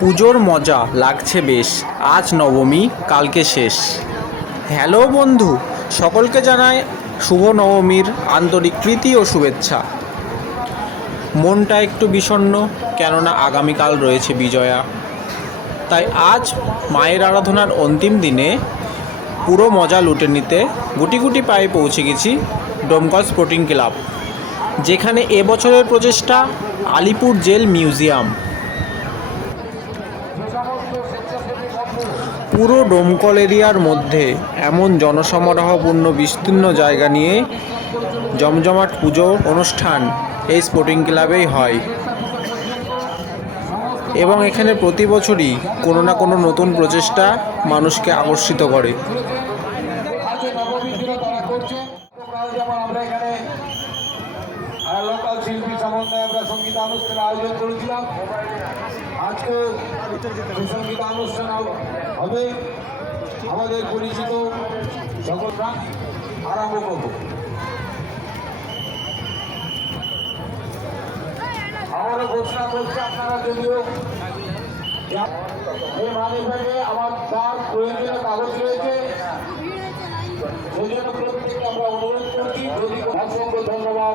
পুজোর মজা লাগছে বেশ, আজ নবমী কালকে শেষ। হ্যালো বন্ধু, সকলকে জানাই শুভ নবমীর আন্তরিক প্রীতি ও শুভেচ্ছা। মনটা একটু বিষণ্ণ, কেননা আগামীকাল রয়েছে বিজয়া। তাই আজ মায়ের আরাধনার অন্তিম দিনে পুরো মজা লুটে নিতে গুটি গুটি পায়ে পৌঁছে গেছি ডোমকল স্পোর্টিং ক্লাব, যেখানে এবছরের প্রচেষ্টা আলিপুর জেল মিউজিয়াম। পুরো ডোমকল এরিয়ার মধ্যে এমন জনসমারোহপূর্ণ বিস্তীর্ণ জায়গা নিয়ে জমজমাট পুজো অনুষ্ঠান এই স্পোর্টিং ক্লাবেই হয়, এবং এখানে প্রতি বছরই কোনো না কোনো নতুন প্রচেষ্টা মানুষকে আকর্ষিত করে। লোকাল শিল্পী সমন্বয়ে আমরা সঙ্গীতানুষ্ঠান আয়োজন করেছিলাম। আজকে সঙ্গীতানুষ্ঠান হবে। আমাদের পরিচিত সকলরা আরম্ভ করব। আমারও ঘোষণা করছে, আপনারা যদিও এই মানিব্যাগে আমার তার প্রয়োজনীয় কাগজ রয়েছে, সেই জন্য প্রত্যেককে আমরা অনুরোধ করছি, যদি অসংখ্য ধন্যবাদ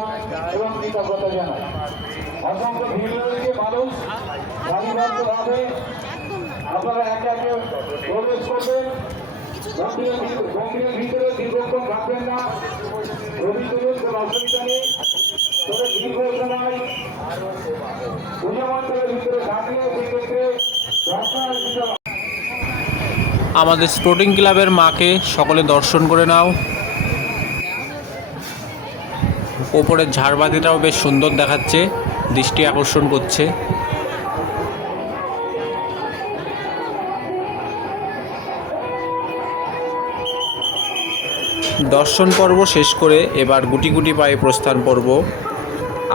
এবং কৃতজ্ঞতা জানাই। অসংখ্য ভিড় রয়েছে, মানুষ সারিবদ্ধভাবে আপনারা একে একে প্রবেশ করবেন। মন্দিরের ভিতরে দীর্ঘক্ষণ থাকবেন না, রবি তুলুন, কোনো অসুবিধা নেই। তবে দীর্ঘ সময় পুজো মন্দিরের ভিতরে থাকলে সেক্ষেত্রে আমাদের স্পোর্টিং ক্লাবের মাকে সকলে দর্শন করে নাও। ওপরের ঝাড়বাতিটাও বেশ সুন্দর দেখাচ্ছে, দৃষ্টি আকর্ষণ করছে। দর্শন পর্ব শেষ করে এবার গুটি গুটি পায়ে প্রস্থান পর্ব।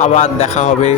আবার দেখা হবে।